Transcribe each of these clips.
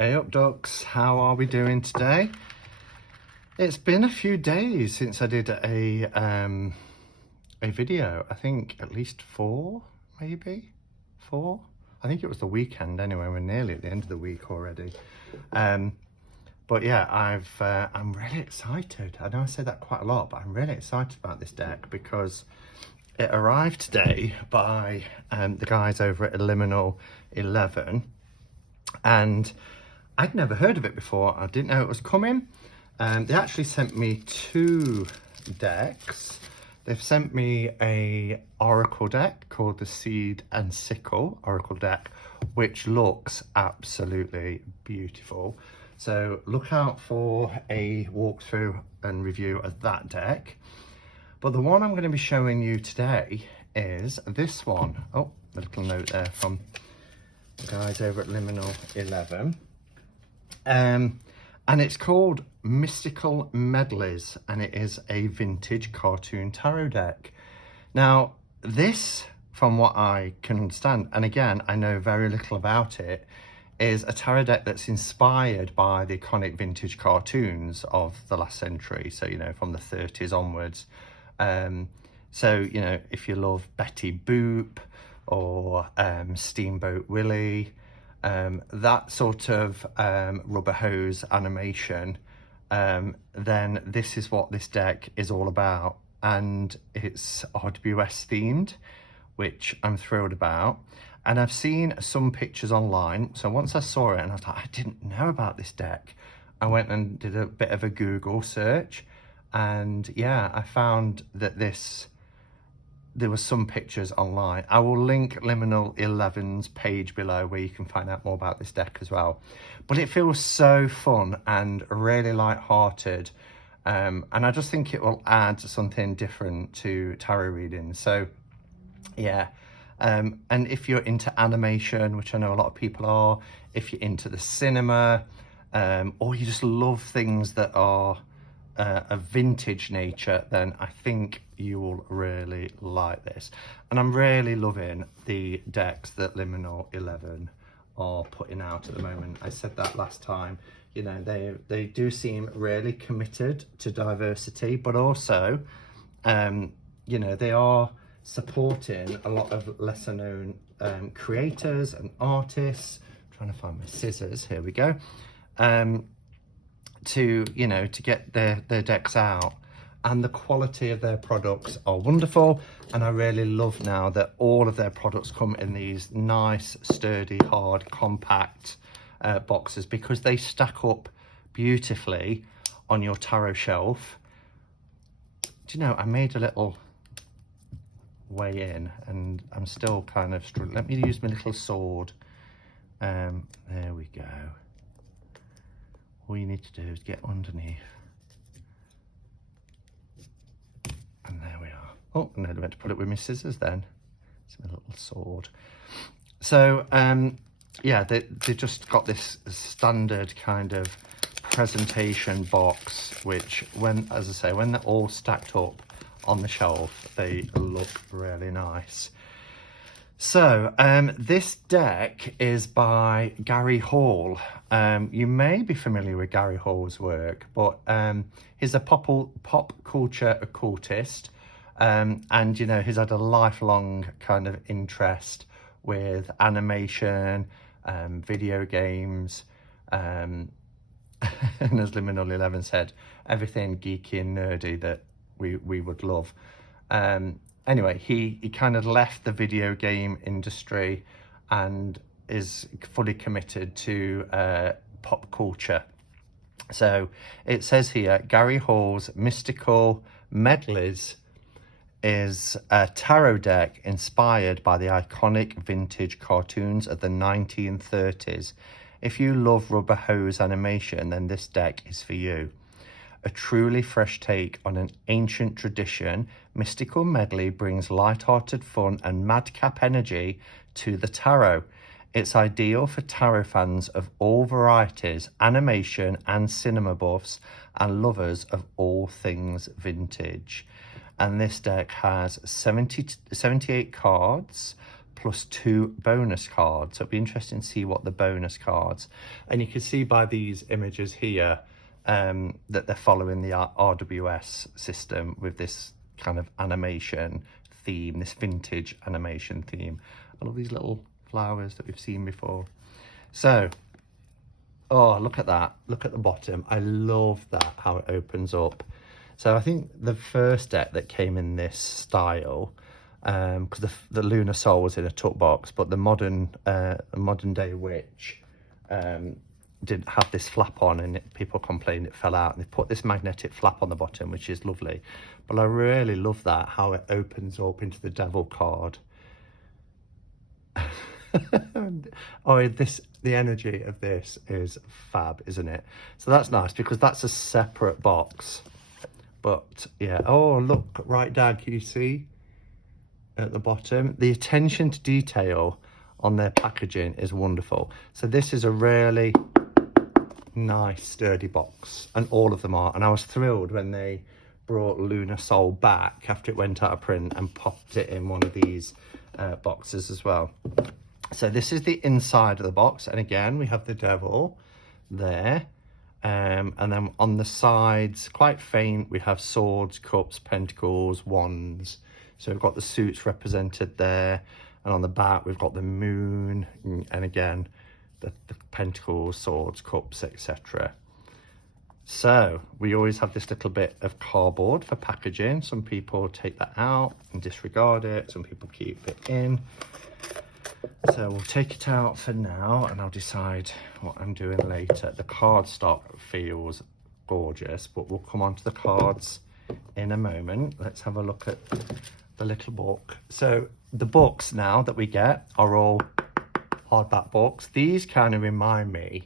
Hey up ducks, how are we doing today? It's been a few days since I did a video. I think at least four, maybe four. I think it was the weekend anyway. We're nearly at the end of the week already. But yeah, I'm really excited. I know I say that quite a lot, but I'm really excited about this deck because it arrived today by the guys over at Liminal 11, and I'd never heard of it before. I didn't know it was coming. They actually sent me two decks. They've sent me a Oracle deck called the Seed and Sickle Oracle deck, which looks absolutely beautiful. So look out for a walkthrough and review of that deck. But the one I'm going to be showing you today is this one. Oh, a little note there from the guys over at Liminal 11. And it's called Mystical Medleys, and it is a vintage cartoon tarot deck. Now, this, from what I can understand, and again, I know very little about it, is a tarot deck that's inspired by the iconic vintage cartoons of the last century. So, you know, from the 30s onwards. So, you know, if you love Betty Boop or Steamboat Willie, that sort of rubber hose animation, then this is what this deck is all about. And it's RWS themed, which I'm thrilled about. And I've seen some pictures online. So once I saw it and I was like, I didn't know about this deck, I went and did a bit of a Google search. And yeah, I found that there were some pictures online. I will link Liminal 11's page below where you can find out more about this deck as well. But it feels so fun and really light-hearted. And I just think it will add something different to tarot reading. So yeah. And if you're into animation, which I know a lot of people are, if you're into the cinema, or you just love things that are a vintage nature, then I think you will really like this. And I'm really loving the decks that Liminal 11 are putting out at the moment. I said that last time. You know, they do seem really committed to diversity, but also, you know, they are supporting a lot of lesser known creators and artists. I'm trying to find my scissors, here we go. To, you know, to get their decks out, and the quality of their products are wonderful. And I really love now that all of their products come in these nice, sturdy, hard, compact boxes, because they stack up beautifully on your tarot shelf. Do you know, I made a little way in and I'm still kind of struggling. Let me use my little sword. There we go. All you need to do is get underneath. And there we are. Oh, and I meant to put it with my scissors then. It's my little sword. So, yeah, they just got this standard kind of presentation box, which as I say, when they're all stacked up on the shelf, they look really nice. So this deck is by Gary Hall. You may be familiar with Gary Hall's work, but he's a pop culture occultist, and you know, he's had a lifelong kind of interest with animation, video games, and as Liminal 11 said, everything geeky and nerdy that we would love. Anyway, he kind of left the video game industry and is fully committed to pop culture. So it says here, Gary Hall's Mystical Medleys is a tarot deck inspired by the iconic vintage cartoons of the 1930s. If you love rubber hose animation, then this deck is for you. A truly fresh take on an ancient tradition, Mystical Medley brings light-hearted fun and madcap energy to the tarot. It's ideal for tarot fans of all varieties, animation and cinema buffs, and lovers of all things vintage. And this deck has 78 cards, plus 2 bonus cards. So it'll be interesting to see what the bonus cards. And you can see by these images here that they're following the RWS system with this kind of animation theme, this vintage animation theme. I love these little flowers that we've seen before. So, oh, look at that. Look at the bottom. I love that, how it opens up. So I think the first deck that came in this style, because the Lunar Soul was in a tuck box, but the modern day Witch didn't have this flap on, and people complained it fell out, and they put this magnetic flap on the bottom, which is lovely. But I really love that, how it opens up into the Devil card. Oh, the energy of this is fab, isn't it? So that's nice, because that's a separate box. But yeah, oh, look right down, can you see at the bottom? The attention to detail on their packaging is wonderful. So this is a really nice sturdy box, and all of them are. And I was thrilled when they brought Lunar Soul back after it went out of print and popped it in one of these boxes as well. So this is the inside of the box, and again we have the Devil there, and then on the sides, quite faint, we have swords, cups, pentacles, wands. So we've got the suits represented there, and on the back we've got the moon, and again the pentacles, swords, cups, etc. So we always have this little bit of cardboard for packaging. Some people take that out and disregard it, some people keep it in. So we'll take it out for now, and I'll decide what I'm doing later. The cardstock feels gorgeous, but we'll come on to the cards in a moment. Let's have a look at the little book. So the books now that we get are all hardback books. These kind of remind me,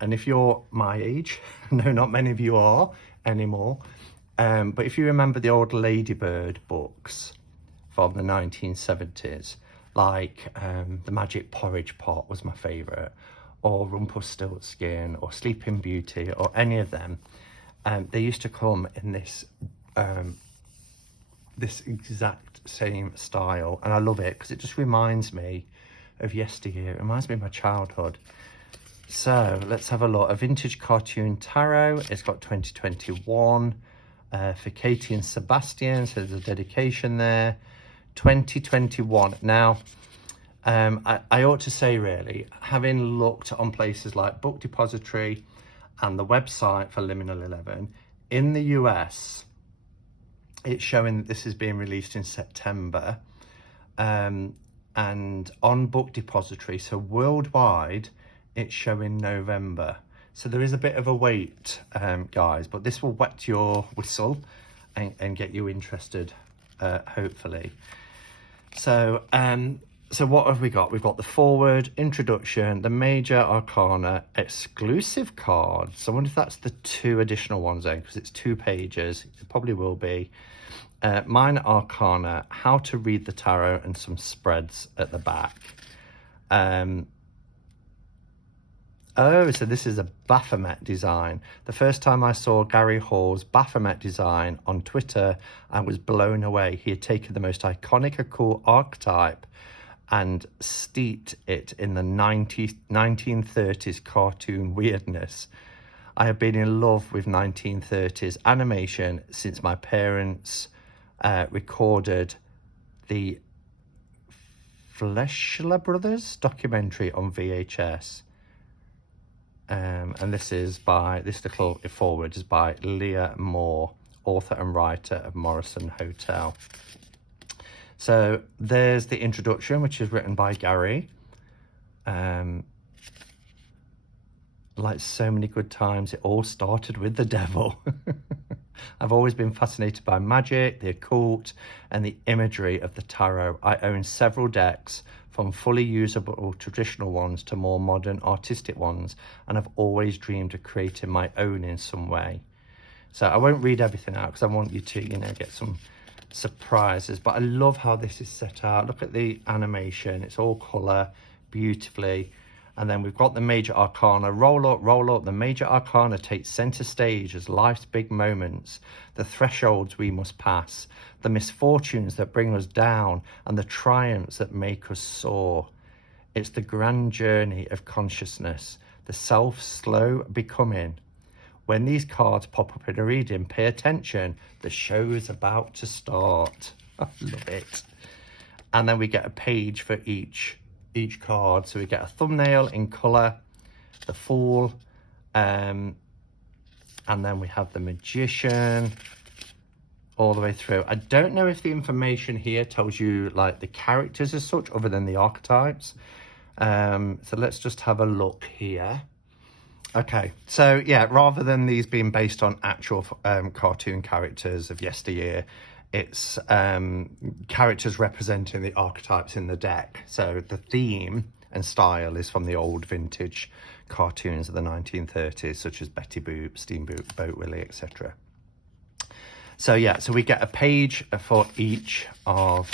and if you're my age, no, not many of you are anymore, but if you remember the old Ladybird books from the 1970s, like the Magic Porridge Pot was my favourite, or Rumpelstiltskin, or Sleeping Beauty, or any of them. They used to come in this this exact same style, and I love it because it just reminds me of yesteryear. It reminds me of my childhood. So let's have a look. A vintage cartoon tarot. It's got 2021 for Katie and Sebastian, so there's a dedication there. 2021. Now, I ought to say, really, having looked on places like Book Depository and the website for Liminal 11, in the US, it's showing that this is being released in September, and on Book Depository, so worldwide, it's showing November. So there is a bit of a wait, guys, but this will wet your whistle and get you interested, hopefully. So so what have we got? We've got the forward, introduction, the major arcana, exclusive cards. I wonder if that's the 2 additional ones then, because it's 2 pages. It probably will be. Minor arcana, how to read the tarot, and some spreads at the back. Oh, so this is a Baphomet design. The first time I saw Gary Hall's Baphomet design on Twitter, I was blown away. He had taken the most iconic occult archetype and steeped it in the 1930s cartoon weirdness. I have been in love with 1930s animation since my parents recorded the Fleshler Brothers documentary on VHS. And this little forward is by Leah Moore, author and writer of Morrison Hotel. So there's the introduction, which is written by Gary. Like so many good times, it all started with the devil. I've always been fascinated by magic, the occult, and the imagery of the tarot. I own several decks, from fully usable traditional ones to more modern artistic ones, and I've always dreamed of creating my own in some way. So I won't read everything out because I want you to, get some surprises, but I love how this is set out. Look at the animation. It's all colour beautifully. And then we've got the major arcana. Roll up. The major arcana takes center stage as life's big moments, the thresholds we must pass, the misfortunes that bring us down, and the triumphs that make us soar. It's the grand journey of consciousness, the self-slow becoming. When these cards pop up in a reading, pay attention. The show is about to start. I love it. And then we get a page for each card. So we get a thumbnail in colour, the Fool, and then we have the Magician all the way through. I don't know if the information here tells you like the characters as such, other than the archetypes. So let's just have a look here. Okay, so yeah, rather than these being based on actual cartoon characters of yesteryear, it's characters representing the archetypes in the deck. So the theme and style is from the old vintage cartoons of the 1930s, such as Betty Boop, Steamboat Willie, etc. So yeah, so we get a page for each of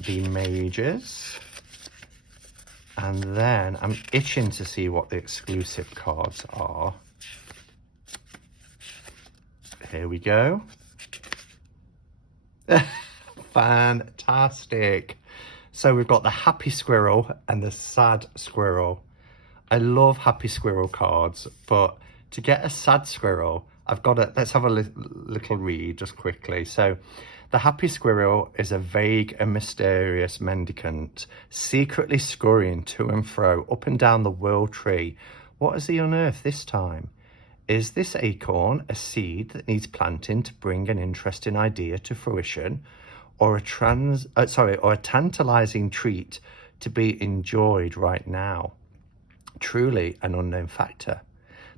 the mages. And then I'm itching to see what the exclusive cards are. Here we go. Fantastic. So we've got the happy squirrel and the sad squirrel. I love happy squirrel cards, but to get a sad squirrel, I've got to, let's have a little read just quickly. So the happy squirrel is a vague and mysterious mendicant, secretly scurrying to and fro, up and down the world tree. What has he unearthed this time? Is this acorn a seed that needs planting to bring an interesting idea to fruition, or a tantalizing treat to be enjoyed right now? Truly an unknown factor.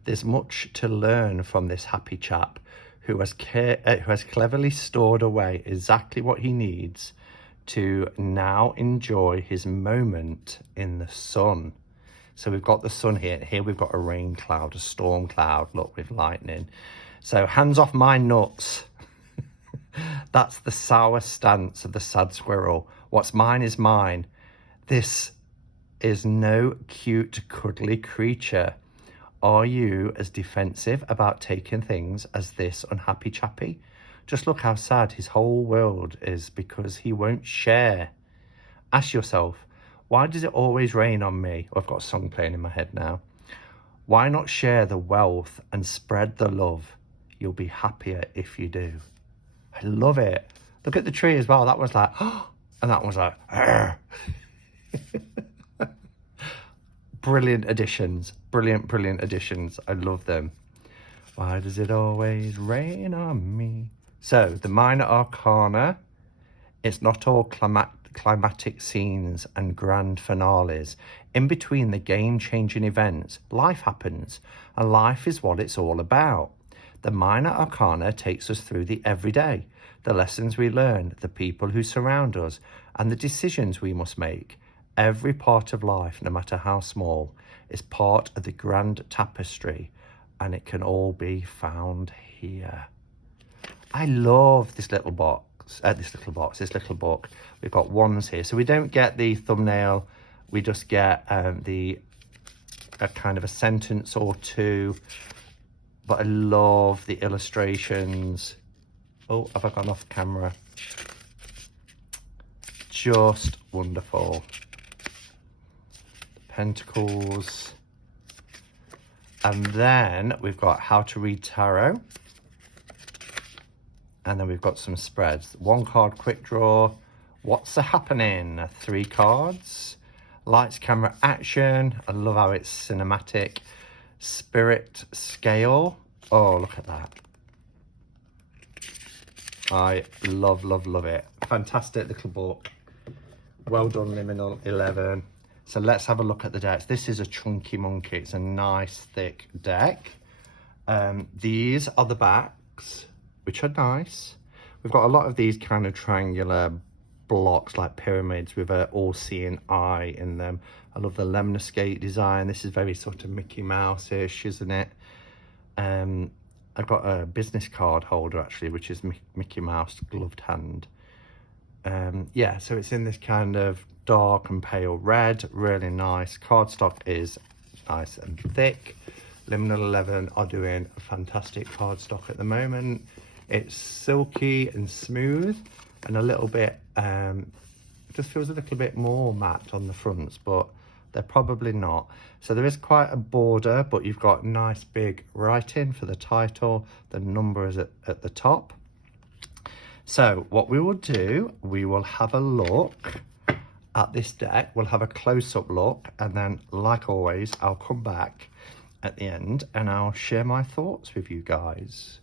There's much to learn from this happy chap who has cleverly stored away exactly what he needs to now enjoy his moment in the sun. So we've got the sun here. Here we've got a rain cloud, a storm cloud, look, with lightning. So hands off my nuts. That's the sour stance of the sad squirrel. What's mine is mine. This is no cute, cuddly creature. Are you as defensive about taking things as this unhappy chappy? Just look how sad his whole world is because he won't share. Ask yourself, why does it always rain on me? Oh, I've got a song playing in my head now. Why not share the wealth and spread the love? You'll be happier if you do. I love it. Look at the tree as well. That one's like, oh, and that one's like, brilliant additions. Brilliant additions. I love them. Why does it always rain on me? So the minor arcana, it's not all climatic scenes and grand finales. In between the game-changing events, life happens, and life is what it's all about. The minor arcana takes us through the everyday, the lessons we learn, the people who surround us, and the decisions we must make. Every part of life, no matter how small, is part of the grand tapestry, and it can all be found here. I love this little box, this little book. We've got ones here, so we don't get the thumbnail. We just get a kind of a sentence or two. But I love the illustrations. Oh, have I gone off camera? Just wonderful. Pentacles. And then we've got how to read tarot. And then we've got some spreads. 1 card quick draw. What's the happening? 3 cards. Lights, camera, action. I love how it's cinematic. Spirit scale. Oh, look at that. I love it. Fantastic little book. Well done, Liminal 11. So let's have a look at the decks. This is a chunky monkey. It's a nice thick deck. These are the backs, which are nice. We've got a lot of these kind of triangular blocks like pyramids with an all-seeing eye in them. I love the lemniscate design. This is very sort of Mickey Mouse-ish, isn't it? I've got a business card holder actually, which is Mickey Mouse gloved hand. yeah, so it's in this kind of dark and pale red, really nice. Cardstock is nice and thick. Liminal 11 are doing a fantastic cardstock at the moment. It's silky and smooth and a little bit, just feels a little bit more matte on the fronts, but they're probably not. So there is quite a border, but you've got nice big writing for the title. The number is at the top. So what we will do, we will have a look at this deck. We'll have a close-up look, and then like always, I'll come back at the end and I'll share my thoughts with you guys.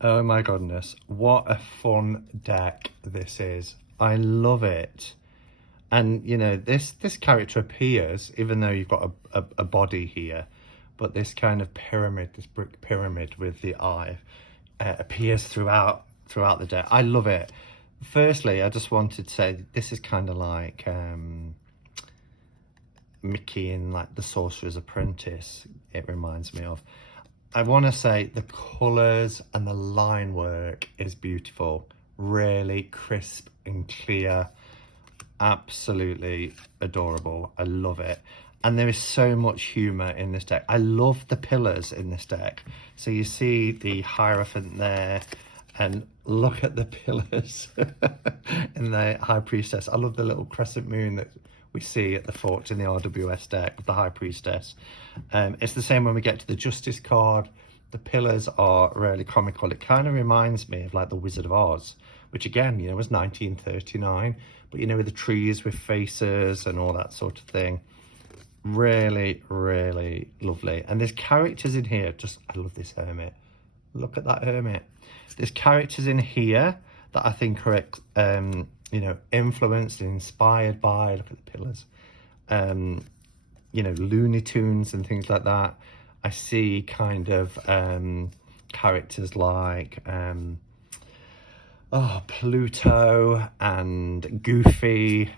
Oh my goodness, what a fun deck this is. I love it. And you know, this character appears, even though you've got a body here, but this kind of pyramid, this brick pyramid with the eye, appears throughout the deck. I love it. Firstly, I just wanted to say this is kind of like Mickey in like the Sorcerer's Apprentice. It reminds me of. I want to say the colours and the line work is beautiful. Really crisp and clear. Absolutely adorable. I love it. And there is so much humour in this deck. I love the pillars in this deck. So you see the Hierophant there, and look at the pillars in the High Priestess. I love the little crescent moon that we see at the fort in the RWS deck of the High Priestess. It's the same when we get to the Justice card. The pillars are really comical. It kind of reminds me of like the Wizard of Oz, which again, you know, was 1939, but you know, with the trees with faces and all that sort of thing. Really, really lovely. And there's characters in here. I love this hermit. Look at that hermit. There's characters in here that I think are, you know, influenced and inspired by, look at the pillars, you know, Looney Tunes and things like that. I see kind of characters like Pluto and Goofy,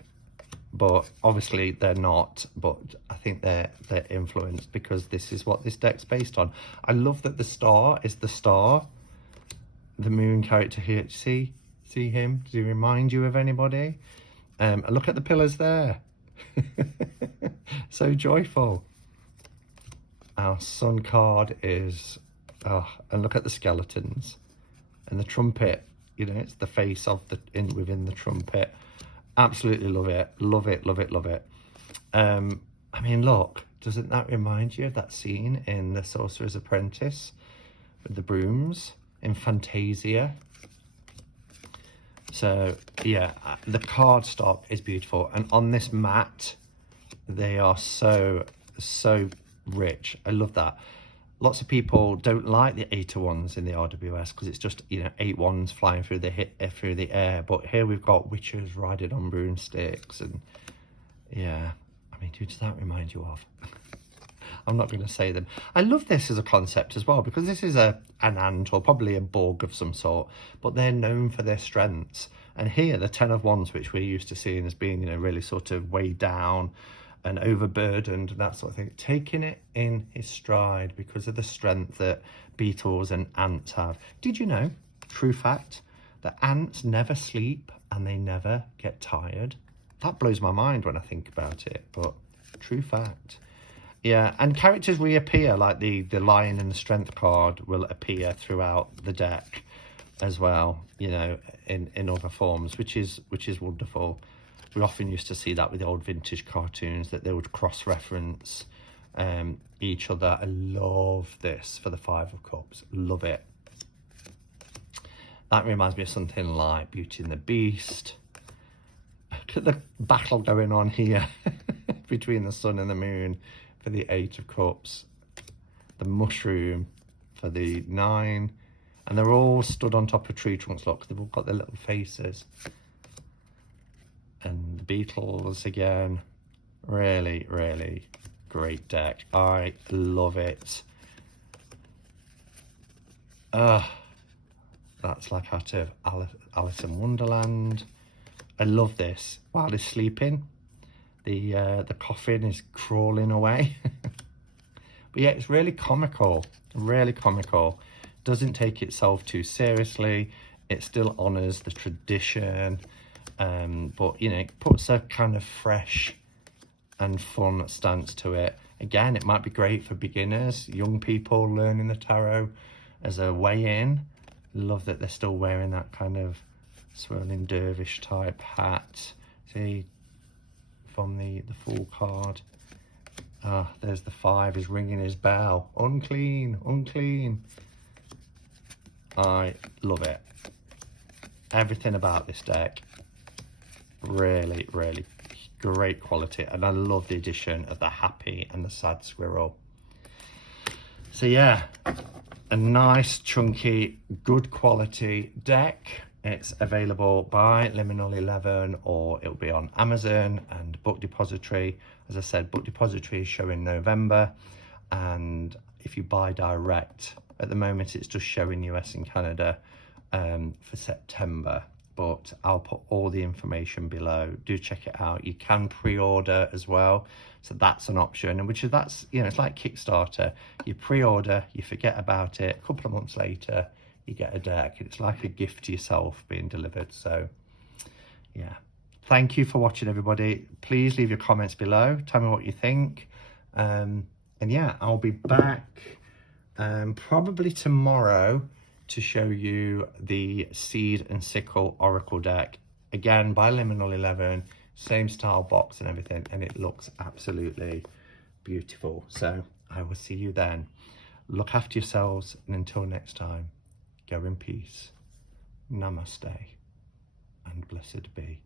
but obviously they're not, but I think they're influenced because this is what this deck's based on. I love that the star is the star, the moon character here. See him? Does he remind you of anybody? Look at the pillars there. So joyful. Our sun card is, and look at the skeletons and the trumpet. You know, it's the face of within the trumpet. Absolutely love it, love it, love it, love it. I mean, look, doesn't that remind you of that scene in The Sorcerer's Apprentice with the brooms in Fantasia? So yeah, the card stock is beautiful, and on this mat, they are so rich. I love that. Lots of people don't like the 8 of Wands in the RWS because it's just, you know, 8 wands flying through the air. But here we've got witches riding on broomsticks, and yeah, I mean, who does that remind you of? I'm not going to say them. I love this as a concept as well because this is an ant or probably a bug of some sort, but they're known for their strengths. And here, the 10 of Wands, which we're used to seeing as being, you know, really sort of weighed down and overburdened and that sort of thing, taking it in his stride because of the strength that beetles and ants have. Did you know, true fact, that ants never sleep and they never get tired? That blows my mind when I think about it, but true fact. Yeah, and characters reappear, like the lion and the strength card will appear throughout the deck as well, you know, in other forms, which is wonderful. We often used to see that with the old vintage cartoons, that they would cross-reference each other. I love this for the 5 of Cups. Love it. That reminds me of something like Beauty and the Beast. Look at the battle going on here between the sun and the moon for the 8 of Cups. The mushroom for the 9. And they're all stood on top of tree trunks. Look, they've all got their little faces. And the beetles again. Really, really great deck. I love it. That's like out of Alice in Wonderland. I love this. While he's sleeping, the coffin is crawling away. But yeah, it's really comical. Really comical. Doesn't take itself too seriously. It still honours the tradition. But, you know, it puts a kind of fresh and fun stance to it. Again, it might be great for beginners, young people learning the tarot as a way in. Love that they're still wearing that kind of swirling dervish type hat. See, from the Fool card. There's the 5, is ringing his bell. Unclean, unclean. I love it. Everything about this deck. Really, really great quality, and I love the addition of the happy and the sad squirrel. So yeah, a nice, chunky, good quality deck. It's available by Liminal 11, or it'll be on Amazon and Book Depository. As I said, Book Depository is showing November, and if you buy direct, at the moment it's just showing US and Canada for September, but I'll put all the information below. Do check it out. You can pre-order as well, so that's an option, and that's, you know, it's like Kickstarter. You pre-order, you forget about it, a couple of months later you get a deck. It's like a gift to yourself being delivered. So yeah, thank you for watching, everybody. Please leave your comments below, tell me what you think, and yeah, I'll be back probably tomorrow to show you the Seed and Sickle Oracle deck, again by Liminal 11, same style box and everything, and it looks absolutely beautiful. So I will see you then. Look after yourselves, and until next time, go in peace. Namaste and blessed be.